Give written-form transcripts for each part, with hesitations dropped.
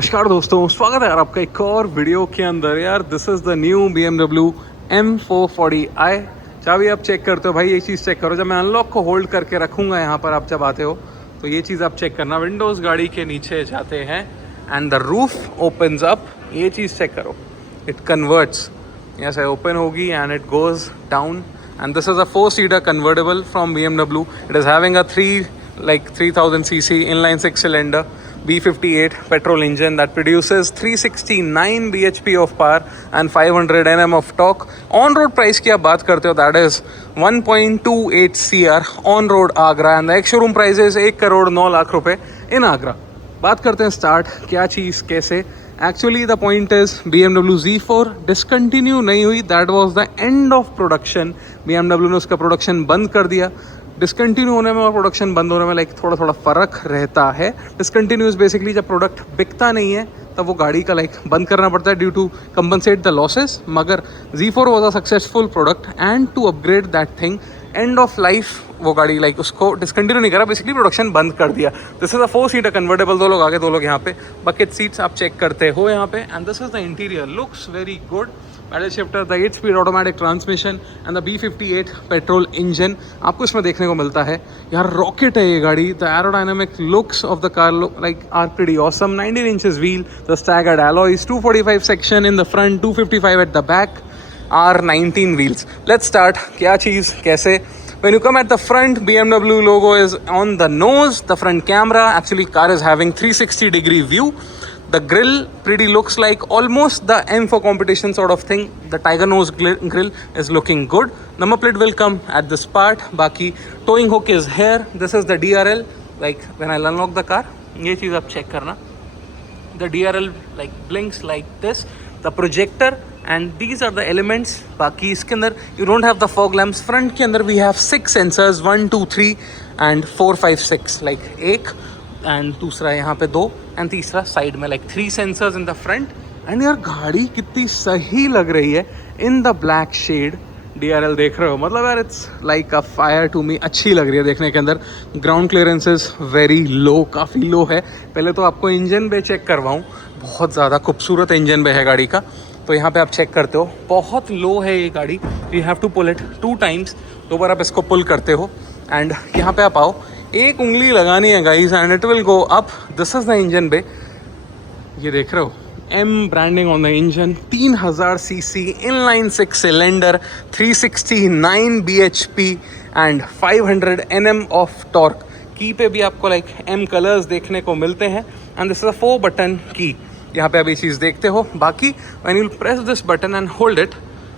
नमस्कार दोस्तों, स्वागत है यार आपका एक और वीडियो के अंदर। यार this is the new BMW M440i। चाबी आप चेक करते हो भाई, ये चीज़ चेक करो। जब मैं अनलॉक को होल्ड करके रखूँगा यहाँ पर, आप जब आते हो तो ये चीज़ आप चेक करना। विंडोज़ गाड़ी के नीचे जाते हैं and the roof opens up. ये चीज़ चेक करो, इट कन्वर्ट्स। यहाँ से ओपन होगी and it goes down and this is a 4-seater convertible from BMW. It is having a 3000 cc inline 6 cylinder B58 petrol engine that produces 369 bhp of power and 500 Nm of torque. On road price की आप बात करते हो, that is 1.28 CR on road Agra and the ex showroom price is 1,09 lakh रुपए in Agra. बात करते हैं start, क्या चीज़ कैसे। Actually the point is BMW Z4 discontinue नहीं हुई, that was the end of production. BMW ने उसका प्रोडक्शन बंद कर दिया। डिसकंटिन्यू होने में और प्रोडक्शन बंद होने में लाइक थोड़ा थोड़ा फ़र्क रहता है। डिसकंटिन्यूज बेसिकली जब प्रोडक्ट बिकता नहीं है तब वो गाड़ी का लाइक बंद करना पड़ता है due to compensate the losses. मगर Z4 was a successful product and to upgrade that thing, end of life वो गाड़ी लाइक उसको डिसकंटिन्यू नहीं करा, बेसिकली प्रोडक्शन बंद कर दिया। This is a 4-seater convertible, 2 लोग आगे 2 लोग यहाँ पे। बकेट सीट्स आप चेक करते हो यहाँ पे and this is the interior, looks very good. Pedal shifter, the 8-speed automatic transmission and the B58 petrol engine आपको इसमें देखने को मिलता है। यार रॉकेट है ये गाड़ी। The aerodynamic looks of the car like are pretty awesome. 19 inches wheel, the staggered alloys, 245 section in the front, 255 at the back, R19 wheels. Let's start. क्या चीज़ कैसे। When you come at the front, BMW logo is on the nose. The front camera, actually car is having 360-degree view. The grille pretty looks like almost the M4 competition sort of thing. The tiger nose grille is looking good. Number plate will come at this part. बाकी towing hook is here. This is the DRL. Like when I unlock the car, ये चीज़ आप check करना। The DRL like blinks like this. The projector and these are the elements. बाकी इसके अंदर you don't have the fog lamps. Front के अंदर we have 6 sensors, 1 2 3 and 4 5 6, like एक and दूसरा यहाँ पे 2 and तीसरा साइड में like 3 sensors in the front. and यार गाड़ी कितनी सही लग रही है in the black shade. DRL देख रहे हो, मतलब यार it's like a fire to me. अच्छी लग रही है देखने के अंदर। Ground clearance is very low, काफ़ी लो है। पहले तो आपको इंजन बे चेक करवाऊँ, बहुत ज़्यादा खूबसूरत इंजन बे है गाड़ी का। तो यहाँ पे आप चेक करते हो, बहुत लो है ये गाड़ी। You have to pull it 2 times, 2 बार आप इसको पुल करते हो एंड यहाँ पे आप आओ, एक उंगली लगानी है guys and it will go up. This is the engine bay, ये देख रहे हो, M branding on the engine, 3000 cc inline 6 cylinder, 369 bhp and 500 Nm of torque. की पे भी आपको लाइक M कलर्स देखने को मिलते हैं and this is a 4 button की। यहाँ पे आप ये चीज़ देखते हो। बाकी when you press this button and hold it,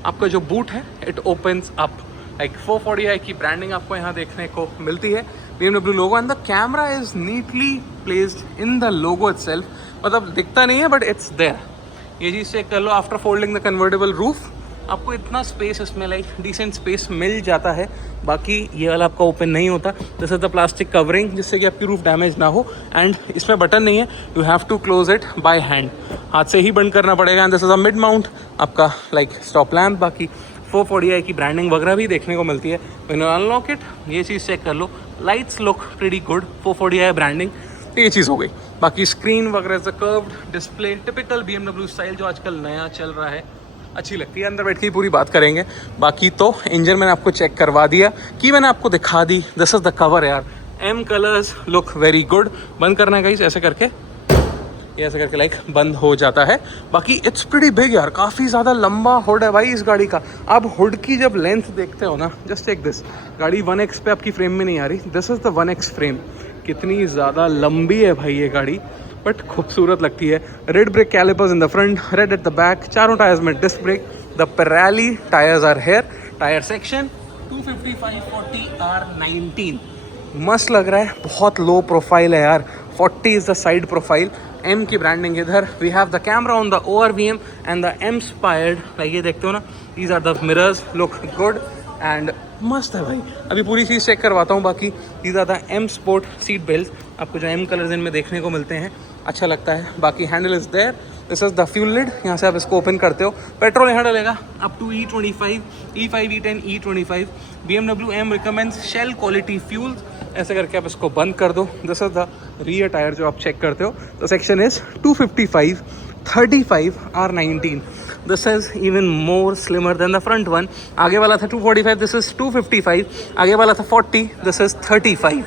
आपका जो बूट है it opens up. Like 440i की ब्रांडिंग आपको यहाँ देखने को मिलती है। BMW logo and the camera is neatly placed in the logo itself. मतलब दिखता नहीं है बट इट्स देयर। ये चीज़ चेक कर लो। After folding the convertible roof आपको इतना स्पेस इसमें लाइक डिसेंट स्पेस मिल जाता है। बाकी ये वाला आपका ओपन नहीं होता। This is the plastic covering जिससे कि आपकी रूफ डैमेज ना हो। एंड इसमें बटन नहीं है, you have to close it by hand, हाथ से ही बंद करना पड़ेगा। And this is a mid mount आपका लाइक स्टॉप लैम्प। बाकी 440i की ब्रांडिंग वगैरह भी देखने को मिलती है। व्हेन यू अनलॉक इट, ये चीज़ चेक कर लो, lights look pretty good, 440i branding. तो ये चीज़ हो गई। बाकी स्क्रीन वगैरह is a curved display, typical BMW style जो आजकल नया चल रहा है, अच्छी लगती है। अंदर बैठ के ही पूरी बात करेंगे। बाकी तो इंजन मैंने आपको चेक करवा दिया, कि मैंने आपको दिखा दी। दिस इज द कवर यार, M colours look very good. बंद करना है गाइस, ऐसे करके, ये ऐसे करके लाइक बंद हो जाता है। बाकी इट्स प्रीटी बिग यार, काफ़ी ज़्यादा लंबा हुड है भाई इस गाड़ी का। आप हुड की जब लेंथ देखते हो ना, जस्ट टेक दिस, गाड़ी 1x पे आपकी फ्रेम में नहीं आ रही। This is the 1x frame. कितनी ज़्यादा लंबी है भाई ये गाड़ी, बट खूबसूरत लगती है। Red brake calipers in the front, red at the back, चारों टायर्स में disc brake. The Pirelli tyres are here. Tyre section 255/40 R19, मस्त लग रहा है। बहुत लो प्रोफाइल है यार, 40 is the side profile. M की ब्रांडिंग इधर। We have the camera on the ORVM and the M-Spired, like ये देखते हो ना, these are the mirrors, look good and मस्त है भाई। अभी पूरी चीज़ चेक करवाता हूँ। बाकी these are the M Sport seat belt, आपको जो M कलर्स इनमें देखने को मिलते हैं, अच्छा लगता है। बाकी handle is there, this is the fuel lid, यहाँ से आप इसको ओपन करते हो। पेट्रोल यहाँ डलेगा up to E25, E5, E10, E25। BMW M recommends Shell quality fuels. ऐसे करके आप इसको बंद कर दो। This is the rear tyre जो आप चेक करते हो। तो section is 255, 35 R19। This is even more slimmer than the front one. आगे वाला था 245, दिस इज़ 255। आगे वाला था 40, दिस इज़ 35।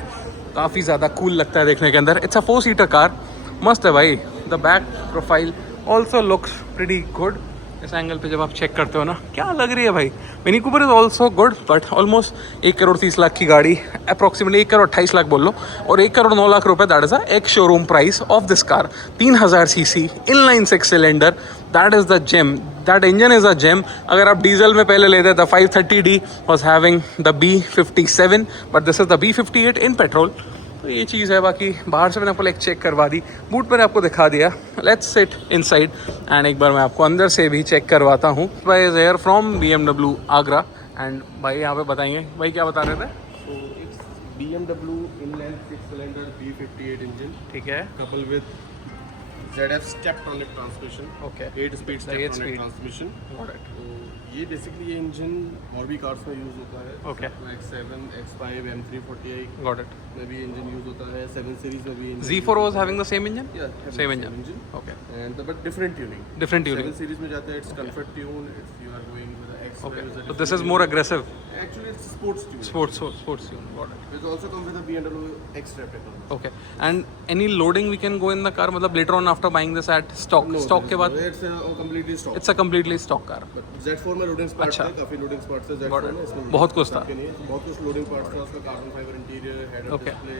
काफ़ी ज़्यादा कूल लगता है देखने के अंदर। इट्स अ 4-सीटर कार, मस्त है भाई। The back profile also looks pretty good. इस एंगल पे जब आप चेक करते हो ना, क्या लग रही है भाई। Mini Cooper is also good, but almost 1,30,00,000 की गाड़ी, अप्रॉक्सीमेटली 1,28,00,000 बोल लो, और 1,09,00,000 रुपये that is a ex showroom price of this car. 3000 cc inline 6 cylinder, that is the gem, that engine is a gem. अगर आप डीजल में पहले लेते the 530D was having the B57, but this is the B58 in petrol. तो ये चीज़ है। बाकी बाहर से मैंने आपको एक चेक करवा दी, बूट पर आपको दिखा दिया। लेट्स सिट इनसाइड एंड एक बार मैं आपको अंदर से भी चेक करवाता हूँ। भाई is air from BMW Agra and भाई यहाँ पे बताएंगे भाई क्या बता रहे थे। So it's BMW inline 6-cylinder B58 engine. ठीक है, coupled with ZF step-tronic transmission. Okay, 8-speed step-tronic transmission. Got it. तो ये बेसिकली ये इंजन और भी कार्स में यूज़ होता है। Okay. X7, X5, M340i got it. में भी इंजन यूज़ होता है। 7 सीरीज में भी engine Z4 was having the same engine? Yeah, having Same the engine. Okay. And but different tuning. Different tuning. 7 series में जाते हैं, it's comfort tune. It's you are going with the X5. Okay. is a So this is different more tuning. aggressive. Actually, it's sports tune. Sports tune. Got it. It also comes with a BMW X replica. Okay. And any loading we can go in the car, मतलब later on after buying this at stock, stock के बाद? It's completely stock. It's a completely stock car. But Z4 में loading spots अच्छा। है, काफी loading spots है Got Z4 it. में। इसमें बहुत कुछ था। बहुत कुछ लोडिंग पार्ट्स था। उसका carbon fibre interior, head up Okay. Display,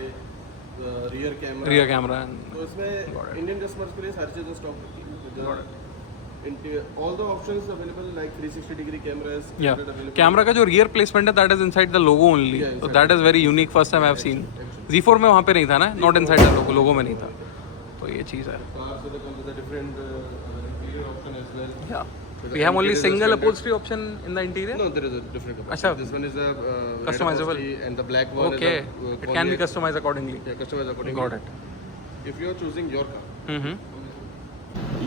rear camera. Rear camera and तो इसमें इंडियन कस्टमर्स के लिए सारी चीजें स्टॉक होती है। All the options available like 360 degree cameras. yeah, available. Camera का जो रियर प्लेसमेंट है that is inside the logo only, Yeah, तो inside that is very unique. First time I have seen. Z4 में वहाँ पे नहीं था ना, नॉट इनसाइड द लोगो, लोगो में नहीं था। तो ये चीज़ है। Cars with a different interior option as well. Yeah. So We have only interior is single standard. upholstery option in the interior? No, there is a different option. अच्छा। This one is a red Customizable. upholstery and the black one Okay. is a It can be customized accordingly. Yeah, customized according. Got it. If you are choosing your car. Mm-hmm.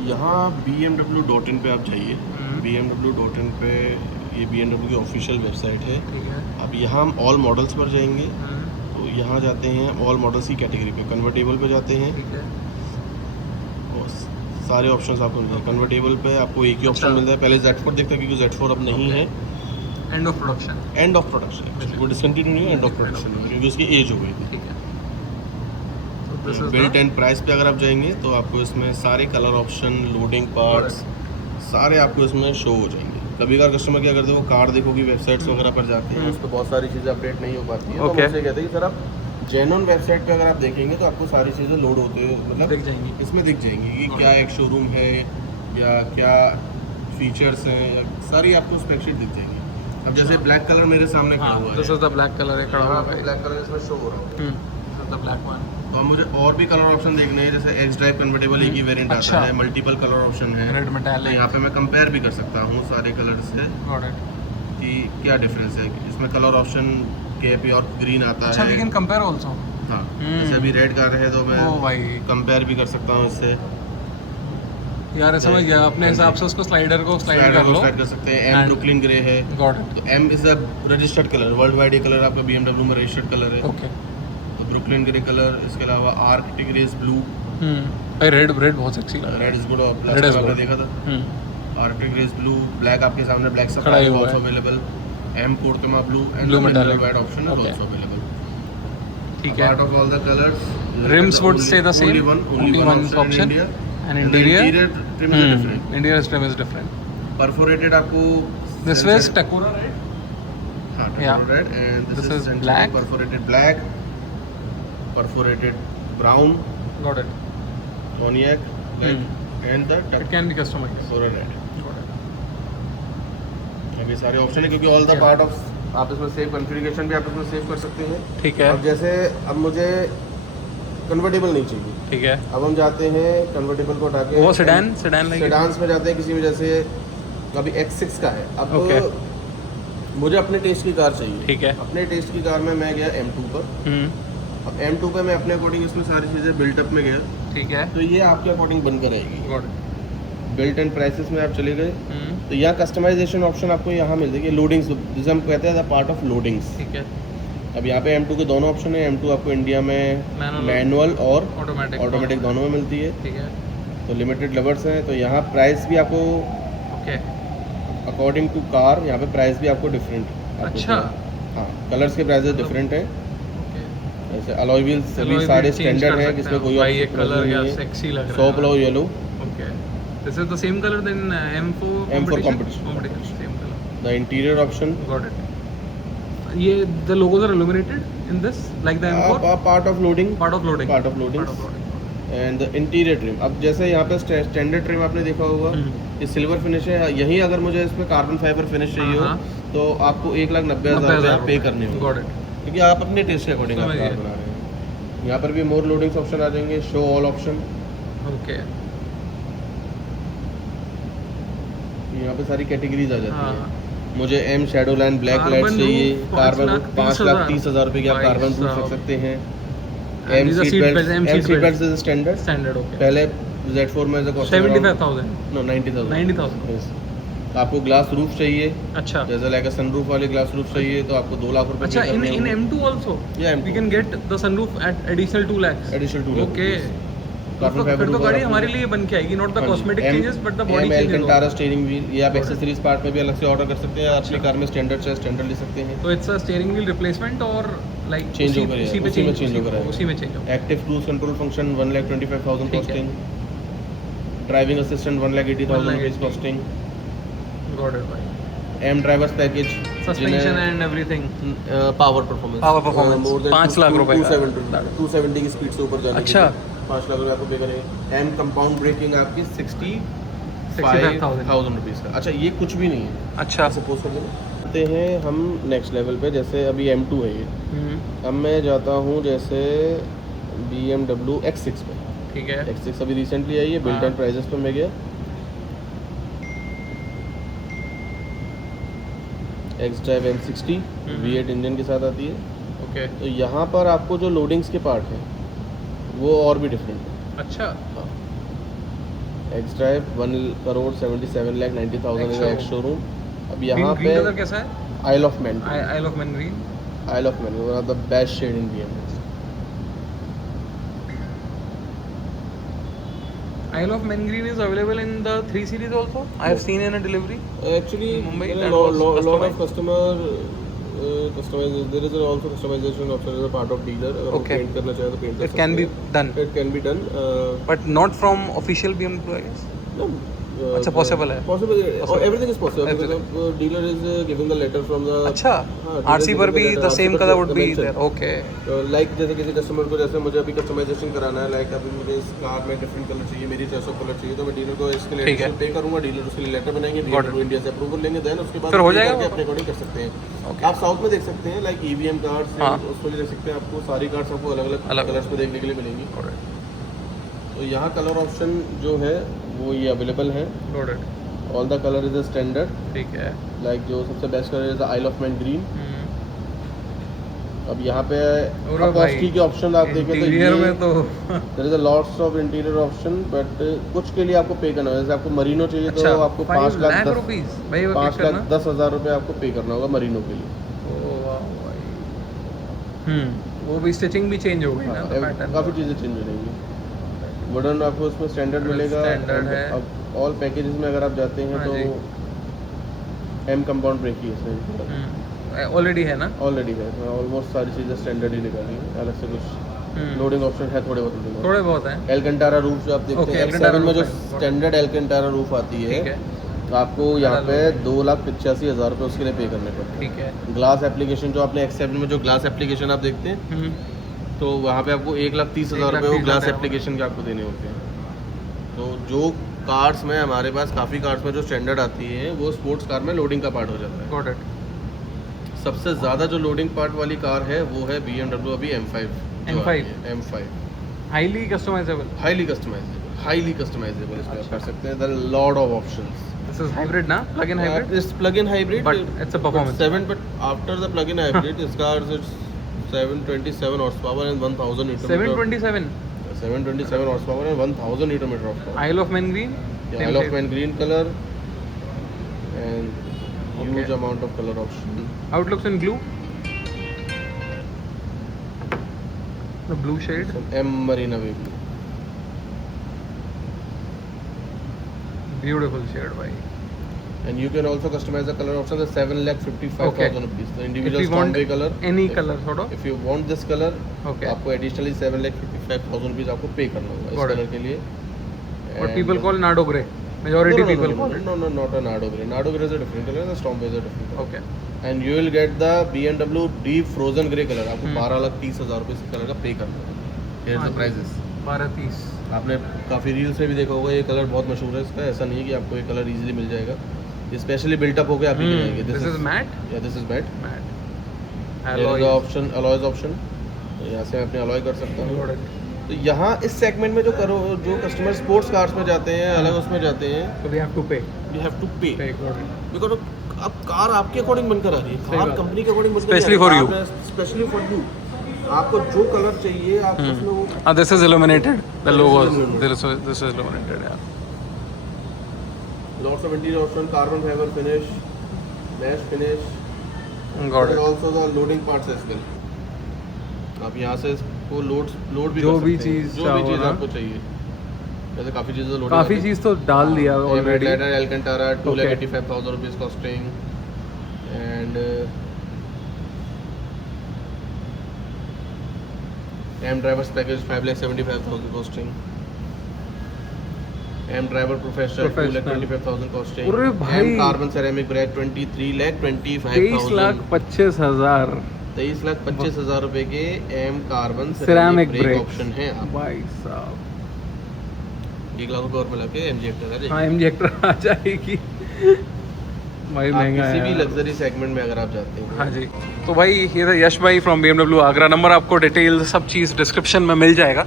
यहाँ BMW.in पे आप जाइए। BMW.in पे ये BMW की official website है। ठीक है। अब यहाँ हम ऑल मॉडल्स पर जाएंगे। तो यहाँ जाते हैं ऑल मॉडल्स की कैटेगरी पे, कन्वर्टेबल पे जाते हैं ठीक है। और सारे ऑप्शंस आपको मिलते हैं। कन्वर्टेबल पे आपको एक ही ऑप्शन अच्छा। मिलता है। पहले Z4 देखता है क्योंकि Z4 अब नहीं है, end of production. End of production. वो डिसकंटिन्यू नहीं है, एंड ऑफ प्रोडक्शन क्योंकि उसकी एज हो गई थी। ठीक है। So this is built the and price पे अगर आप जाएंगे तो आपको इसमें सारे कलर ऑप्शन, लोडिंग पार्ट्स सारे आपको इसमें शो हो जाएंगे। कभी कभार कस्टमर क्या करते हैं, वो कार देखोगी वेबसाइट्स वगैरह पर जाते हैं, उस पर बहुत सारी चीज़ें अपडेट नहीं हो पाती है। तो Okay. मुझसे कहते हैं कि सर आप जेन्युइन वेबसाइट पे अगर आप देखेंगे तो आपको सारी चीज़ें लोड होते हुए मतलब दिख जाएंगी। इसमें दिख जाएंगी कि क्या एक शोरूम है या क्या फीचर्स हैं, या सारी आपको स्पेक्शीट दिख जाएगी। अब जैसे ब्लैक कलर मेरे सामने खड़ा हुआ दिस है, इज द ब्लैक कलर है खड़ा हुआ है। ब्लैक कलर इसमें शो हो रहा है। The black one. तो अब मुझे और भी कलर ऑप्शन देखने हैं, जैसे एक्स ड्राइव कन्वर्टेबल एक ही वेरिएंट अच्छा। आता है, मल्टीपल कलर ऑप्शन है। रेड तो मेटालिक। यहाँ पे मैं कंपेयर भी कर सकता हूँ सारे कलर से गॉट इट। कि क्या डिफरेंस है। इसमें कलर ऑप्शन कैप और ग्रीन आता अच्छा, है। We can compare also. हाँ, जैसे अभी रेड कार है तो मैं ओ भाई कंपेयर भी कर सकता हूँ इससे। यार समझ गया, अपने हिसाब से उसको स्लाइडर को स्लाइड स्लाइडर कर को लो। स्लाइड कर सकते हैं। एम And- ब्रुकलिन ग्रे है, गॉट इट। तो M is a registered colour, world wide ये कलर आपका BMW में रजिस्टर्ड कलर है। ओके। तो ब्रुकलिन ग्रे कलर, इसके अलावा आर्कटिक ग्रे इज ब्लू, भाई रेड बहुत सेक्सी लग रहा रेड इज गुड, और Red is आपने good. देखा था है। Arctic grey is blue, black आपके सामने ब्लैक खड़ा सफारी ही हुआ आल्सो है। अवेलेबल, एम कोर्टमा blue and Blue metallic. White option is Okay. Also available. ठीक है। Part of all the colors, Rims would stay the same. Only one option in India. And And the interior? interior trim is different. Interior trim is different. Perforated आपको This was Takura, right? हाँ, Yeah. red, and This this is is essentially black. perforated black, perforated brown, Got it. cognac, black, and the It duck can be customized. Takura red. Got it. अब ये सारे option है क्योंकि all the Yeah. Part of आप इसमें save configuration भी आप इसमें सेव कर सकते हैं। ठीक है। अब जैसे अब मुझे कन्वर्टेबल नहीं चाहिए, ठीक है। अब हम जाते हैं कन्वर्टेबल को हटा के वो सेडान लाइक सेडान्स में जाते हैं किसी भी, जैसे अभी X6 का है। अब Okay. मुझे अपने टेस्ट की कार चाहिए। ठीक है। अपने टेस्ट की कार में मैं गया M2 पर। अब M2 पे मैं अपने अकॉर्डिंग इसमें सारी चीज़ें बिल्टअप में गया, ठीक है। तो ये आपके अकॉर्डिंग बनकर आएगी। Got it. Built and prices में आप चले गए तो यहाँ कस्टमाइजेशन ऑप्शन आपको यहाँ मिल जाएगी, लोडिंग्स जिसे हम कहते हैं पार्ट ऑफ लोडिंग्स। ठीक है। अब यहाँ पे M2 के दोनों ऑप्शन है। M2 आपको इंडिया में मैनुअल और ऑटोमेटिक दोनों में मिलती है। ठीक है। तो लिमिटेड लवर्स हैं तो यहाँ प्राइस भी आपको ओके। अकॉर्डिंग टू कार यहाँ पे प्राइस भी आपको डिफरेंट। अच्छा। हाँ, कलर्स के प्राइसेस डिफरेंट हैं। जैसे अलॉय व्हील्स सभी सारे स्टैंडर्ड हैं, जिसमें कोई भाई ये कलर या सेक्सी लग रहा है। Soft yellow. Okay, this is the same colour then M4 competition same color. The interior option. Got it. ये the logos are illuminated in this like the M4. Part of loading. Part of loading. Part of loading. And the interior trim. अब जैसे यहाँ पे standard trim आपने देखा होगा, ये silver finish है। यही अगर मुझे इसमें कार्बन फाइबर फिनिश चाहिए हो तो आपको 1,90,000 पे करने होंगे। Got it. क्योंकि आप अपने टेस्ट के अकॉर्डिंग आप कार बना रहे हैं। यहाँ पर भी मोर लोडिंग्स ऑप्शन आ जाएंगे, शो ऑल ऑप्शन। ओके। यहाँ पे सारी कैटेगरीज आ जाती हैं। मुझे M shadow line black light चाहिए, कार्बन 5,30,000 रुपए की आप कार्बन प्रूफ रख सकते हैं। M seat belt is standard. Okay. पहले Z4 में 75,000 नो 90,000 90,000। आपको ग्लास रूफ चाहिए। अच्छा। जैसे लाइक सनरूफ वाले ग्लास रूफ चाहिए तो आपको 2 लाख रुपए। अच्छा, in M2 also we can get the sunroof at additional 2 lakhs. Additional 2 lakhs. Okay. फिर तो गाड़ी हमारे लिए बन के आएगी, not the cosmetic changes but the body changes. Alcantara steering wheel, ये आप एक्सेसरीज पार्ट में भी अलग से ऑर्डर कर सकते हैं। अपनी कार में स्टैंडर्ड से स्टैंडर्ड ले सकते हैं। तो it's a steering wheel replacement और लाइक चेंज ओवर है, उसी में चेंज ओवर है। उसी में change over. Active cruise control function 1,25,000 costing. Driving assistant 1,80,000 rupees costing. Got it भाई। M drivers package, suspension and everything, power performance more than 5 lakh रुपए का 270 की स्पीड से ऊपर जाने के अच्छा लिए 5 लाख रुपए आपको पे करेंगे। M कंपाउंड ब्रेकिंग आपकी 65,000 रुपीस का। अच्छा, ये कुछ भी नहीं है। अच्छा, सपोज कर लेते हैं हम नेक्स्ट लेवल पे, जैसे अभी M2 है ये। अब मैं जाता हूँ जैसे BMW X6 पे। ठीक है। X6 अभी रिसेंटली आई है, बिल्ट एंड प्राइजेस पे मैं गया। X drive M60 V8 engine के साथ आती है। ओके। तो यहाँ पर आपको जो लोडिंग्स के पार्ट हैं वो और भी डिफरेंट है। अच्छा। X drive 1,77,90,000 ex showroom. अब यहाँ पे कलर कैसा है? Isle of Man. Isle of Man green. Isle of Man one of the best shade in BMW। Isle of Man Green is available in the 3 Series also. I have seen in a delivery. Actually, Mumbai, lot of customer customization. There is also customization option as a part of dealer. अगर वो paint करना चाहे तो paint कर It can be done. It can be done. But not from official BMW, I guess. No. अच्छा, possible है। Possible. Everything is possible. Because dealer is giving the letter from the. अच्छा। RC पर भी the same color would be there. Okay. Like जैसे किसी customer को, जैसे मुझे अभी कस्टमाइजेशन कराना है, लाइक अभी मुझे इस कार में डिफरेंट कलर चाहिए, मेरी चॉइस ऑफ कलर चाहिए, तो मैं डीलर को इसके लिए पे करूंगा। डीलर उसके लिए लेटर बनाएंगे, डीलर इंडिया से अप्रूवल लेंगे, देन उसके बाद फिर हो जाएगा, अपने अकॉर्डिंग कर सकते हैं। आप साउथ में देख सकते हैं लाइक EVM कार्ड्स, उसको भी देख सकते हैं। आपको सारी कार्ड्स आपको अलग अलग कलर्स में देखने के लिए मिलेंगी। तो यहाँ कलर ऑप्शन जो है वो ये अवेलेबल है। All the colour is standard. ठीक है। लाइक जो सबसे best colour is Isle of Man green. अब यहाँ पे अपॉस्ट्री के ऑप्शन आप देखें तो ये में तो there is a lots of interior option, but कुछ के लिए आपको पे करना होगा। जैसे आपको मरीनो चाहिए तो आपको 5,10,000 रुपये आपको पे करना होगा मरीनो के लिए। वो भी स्टिचिंग भी चेंज हो गई ना, काफ़ी चीज़ें चेंज हो जाएंगी। वुडन आपको उसमें स्टैंडर्ड मिलेगा। अब ऑल पैकेजेस में अगर आप जाते हैं तो M कंपाउंड ब्रेक ही है ऑलरेडी है ना, ऑलरेडी है। ऑलमोस्ट सारी चीज़ें स्टैंडर्ड ही निकाली है, अलग से कुछ लोडिंग ऑप्शन है थोड़े बहुत हैं। एल्केंटारा रूफ जो आप देखते हैं X7 में जो स्टैंडर्ड एल्केंटारा रूफ आती है, आपको यहाँ पे 2,85,000 रुपये उसके लिए पे करने पड़ते हैं। ठीक है। ग्लास एप्लीकेशन जो आपने X7 में जो ग्लास एप्लीकेशन आप देखते हैं तो वहाँ पे आपको 1,30,000 रुपये वो ग्लास एप्लीकेशन के आपको देने होते हैं। तो जो कार्स में हमारे पास काफ़ी कार्स में जो स्टैंडर्ड आती है वो स्पोर्ट्स कार में लोडिंग का पार्ट हो जाता है। Got it. सबसे ज़्यादा जो लोडिंग पार्ट वाली कार है वो है BMW अभी M5। Highly customisable. Highly customisable इसमें आप कर सकते हैं। There are lot of options. This is hybrid ना, plug-in hybrid. It's plug-in hybrid, but it's a performance. But after the plug-in hybrid, this car is 727 horsepower and 1,000 Nm. 727 horsepower and 1,000 Nm of power. Isle of Man Green. Yeah, Isle of Man green color and huge amount of color option. How it looks in blue? The blue shade. Some M Marina Bay blue. Beautiful shade, bhai. And you can also customize the color option. The 7,55,000 rupees. The If individual we want Stormway color. any color sort of. If you want this color, Okay. तो आपको additionally 7,55,000 rupees आपको पे करना होगा इस Got it. Colour के लिए. What people call Nardo Grey. Majority people call it. No, not a Nardo Grey. Nardo Grey is a different color. The Stormway is a different color. Okay. And you will get the BMW Deep Frozen Grey color. आपको 12,30,000 रुपए इस colour का पे करना होगा. Here's the prices. 12.30. आपने काफ़ी reels में भी देखा होगा, ये कलर बहुत मशहूर है इसका. ऐसा नहीं है कि आपको ये कलर इजीली मिल जाएगा. ये स्पेशली बिल्टअप होकर आप ही गिराएंगे. This is matte. Yeah, this is matte. Matte. There is the option alloys option. तो यहाँ से मैं अपने अलॉय कर सकता हूँ. Got it. तो यहाँ इस सेगमेंट में जो कस्टमर स्पोर्ट्स कार्स में जाते हैं, अलग उसमें जाते हैं, So we have to pay. You have to pay Pay. Got it. Because अब कार आपके अकॉर्डिंग बनकर आ रही है. सही कार बात. कंपनी के अकॉर्डिंग बनकर Especially for you. Specially for you. आपको जो कलर चाहिए आप उसमें वो This is illuminated. The logo. This is illuminated. Yeah. lots of interior option, carbon fiber finish, mesh finish. Got and it. also the loading parts as well. आप यहाँ से इसको लोड भी जो कर भी सकते हैं. चीज़ जो भी चाहो चीज़ ना. आपको चाहिए. जैसे काफ़ी चीज़ें लोड काफी चीज तो डाल दिया already. Alcantara Okay. 2,85,000 rupees costing, and M Drivers package 5,75,000 costing. M Driver Professional Professional. 2,25,000 costing. अरे भाई. M Carbon Ceramic Brake 23,25,000. 23,25,000. 23,25,000 रुपए के M Carbon Ceramic Ceramic Brake brake. Option है. आप भाई साहब. 1 लाख रुपए और मिला के MG Hector है. हाँ MG Hector आ जाएगी. भाई आप महंगा किसी भी है. लग्जरी सेगमेंट में अगर आप जाते हैं. हाँ जी. तो भाई ये था यश भाई फ्रॉम BMW आगरा. नंबर आपको डिटेल सब चीज़ डिस्क्रिप्शन में मिल जाएगा.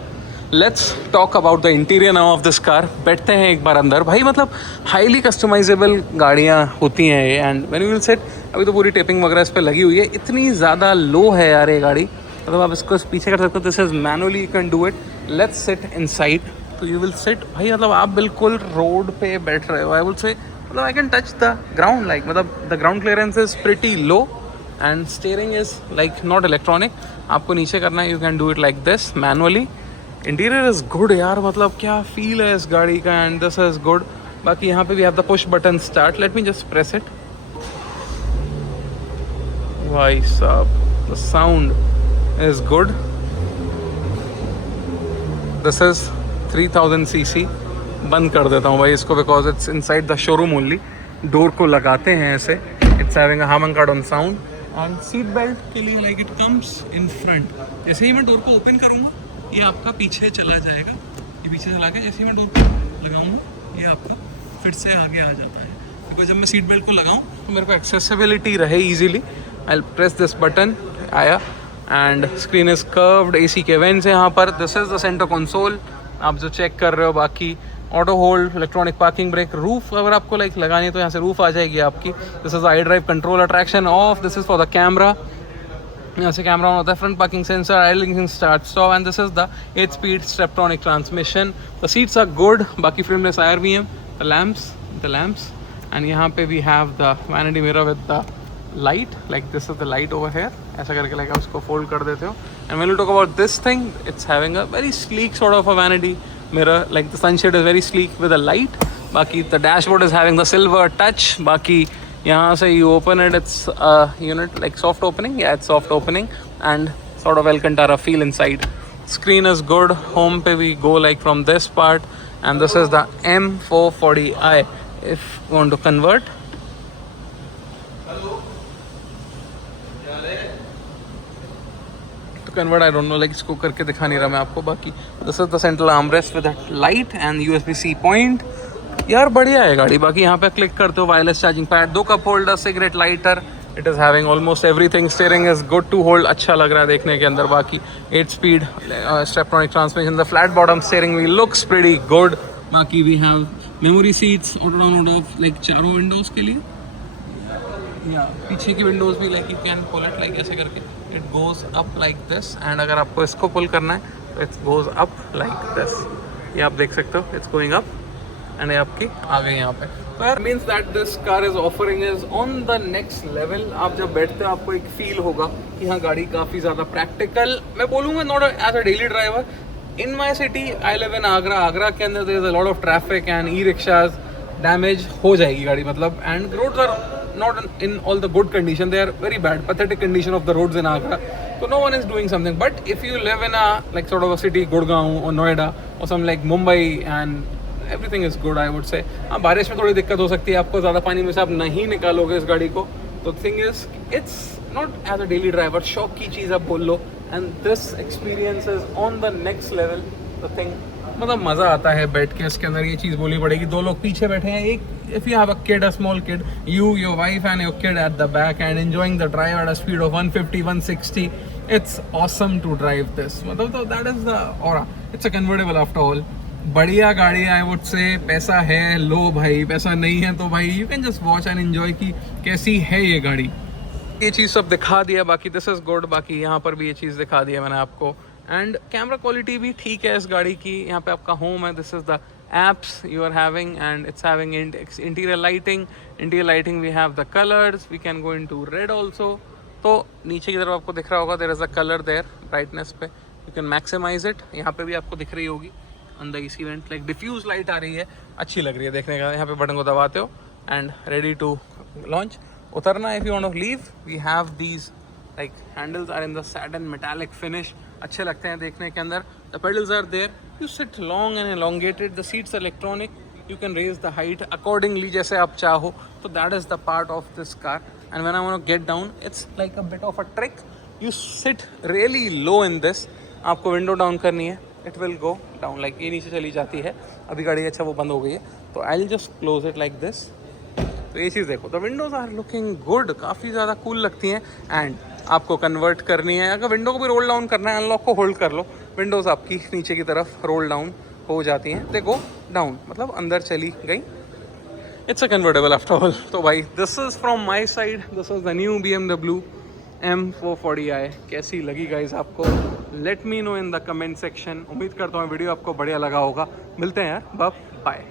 Let's talk about the interior now of this car. बैठते हैं एक बार अंदर. भाई मतलब हाईली कस्टमाइजेबल गाड़ियाँ होती हैं ये. And when you will set, अभी तो पूरी टेपिंग वगैरह इस पर लगी हुई है. इतनी ज़्यादा लो है यार ये गाड़ी. मतलब आप इसको पीछे कर सकते हो. This is manually you can do it. Let's sit inside. तो यू विल सिट भाई मतलब आप बिल्कुल रोड पे बैठ रहे हो. आई विल से मतलब I can touch the ground like मतलब the ground clearance is pretty low and steering is like not electronic. आपको नीचे करना है, you can do it like this manually. Interior is good यार. मतलब क्या फील है इस गाड़ी का. And this is good. बाकी यहाँ पे we have the push button start. Let me just press it. भाई साहब the sound is good. This is 3000 cc. बंद कर देता हूँ भाई इसको because it's inside the showroom only. Door को लगाते हैं ऐसे. It's having a Harman card on sound. And seat belt के लिए like it comes in front. जैसे ही मैं डोर को ओपन करूँगा ये आपका पीछे चला जाएगा. ये पीछे चला के जैसे ही मैं डोर को लगाऊंगा ये आपका फिर से आगे आ जाता है. क्योंकि जब मैं सीट बेल्ट को लगाऊं तो मेरे को एक्सेसिबिलिटी रहे easily. I press this button. आया. And screen is curved. AC के वेंट्स हैं यहाँ पर. This is the centre console आप जो चेक कर रहे हो. बाकी auto hold, electronic parking brake, roof अगर आपको लाइक लगानी है तो यहाँ से रूफ आ जाएगी आपकी. This is iDrive control traction off. This is for the camera. यहाँ से कैमरा ऑन होता है. Front parking sensor, idling start stop. And this is the 8 speed Steptronic transmission. The seats are good. बाकी frameless आयर भी हैं. The lamps and यहाँ पे we have the vanity mirror with the light. Like this is the light over here. ऐसा करके like उसको fold कर देते हो. And when you talk about this thing it's having a very sleek sort of a vanity mirror. Like the sunshade is very sleek with a light. Baki the dashboard is having the silver touch. Baki यहाँ से you open it, it's a unit like soft opening. Yeah, it's soft opening and sort of Alcantara feel inside. Screen is good. Home pe we go like from this part, and this is the M440i. If you want to convert. Convert I don't know like इसको करके दिखा नहीं रहा मैं आपको. बाकी this is the central armrest with light and USB-C point. यार बढ़िया है गाड़ी. बाकी यहाँ पे क्लिक करते हो wireless charging pad, 2 cup holder, cigarette lighter. It is having almost everything. Steering is good to hold. अच्छा लग रहा है देखने के अंदर. बाकी 8 speed Steptronic transmission. The flat bottom steering wheel looks pretty good. बाकी we have memory seats, auto down auto off like चारों विंडोज़ के लिए. या पीछे की विंडोज़ भी like you can pull it like ऐसे करके. It goes up like this. And अगर आपको इसको पुल करना है तो it's goes up like this. ये आप देख सकते हो. इट्स गोइंग अप एंड ये आपकी आ गई यहाँ पे। तो यार means that this car is offering is on the next level. आप जब बैठते हो आपको एक फील होगा कि हाँ गाड़ी काफ़ी ज़्यादा प्रैक्टिकल, मैं बोलूँगा not as a daily driver. In my city I live in Agra, Agra के अंदर there is a lot of traffic and e rickshaws, damage हो जाएगी गाड़ी मतलब, and roads are not in all the good condition, they are very bad, pathetic condition of the roads in Agra, so no one is doing something. But if you live in a like sort of a city, Gurgaon or Noida or some like Mumbai, and everything is good I would say. हाँ बारिश में थोड़ी दिक्कत हो सकती है आपको, ज़्यादा पानी में से आप नहीं निकालोगे इस गाड़ी को, तो thing is it's not as a daily driver शौक की चीज़ आप बोल लो, and this experience is on the next level. The thing मतलब मज़ा आता है बैठ के इसके अंदर, ये चीज़ बोलनी पड़ेगी। दो लोग पीछे बैठे हैं, एक if you have a kid, a small kid, you, your wife and your kid at the back and enjoying the drive at a speed of 150, 160, it's awesome to drive this. मतलब तो that is the aura. It's a convertible after all. बढ़िया गाड़ी I would say, पैसा है लो भाई, पैसा नहीं है तो भाई you can just watch and enjoy कि कैसी है ये गाड़ी। ये चीज़ सब दिखा दिया, बाकी दिस इज़ गुड, बाकी यहाँ पर भी ये चीज़ दिखा दिया मैंने आपको, एंड कैमरा क्वालिटी भी ठीक है इस गाड़ी की। यहाँ पे आपका होम है, this is the apps you are having, and it's having interior lighting we have the colors, we can go into red also। तो नीचे की तरफ आपको दिख रहा होगा there is a color there, brightness पे you can maximize it। यहाँ पे भी आपको दिख रही होगी on the AC vent like diffuse light आ रही है, अच्छी लग रही है देखने का। यहाँ पे बटन को दबाते हो and ready to launch। उतरना if you want to leave, we have these like handles are in the satin metallic finish, अच्छे लगते हैं देखने के अंदर। The pedals are there, you sit long and elongated, the seats are electronic, you can raise the height accordingly जैसे आप चाहो। तो that is the part of this car, and when I want to get down it's like a bit of a trick, you sit really low in this। आपको window down करनी है, it will go down like ये नीचे चली जाती है। अभी गाड़ी अच्छा वो बंद हो गई है, तो I'll just close it like this। तो ये चीज़ देखो, the windows are looking good, काफ़ी ज़्यादा कूल लगती हैं। एंड आपको कन्वर्ट करनी है, अगर विंडो को भी रोल डाउन करना है, अनलॉक को होल्ड कर लो, विंडोज़ आपकी नीचे की तरफ रोल डाउन हो जाती हैं, दे गो डाउन, मतलब अंदर चली गई। It's a convertible after all. तो भाई this is from my side, this is the new BMW M440i। कैसी लगी गाइस आपको? Let me know in the comment section. उम्मीद करता हूँ वीडियो आपको बढ़िया लगा होगा। मिलते हैं यार, बाय।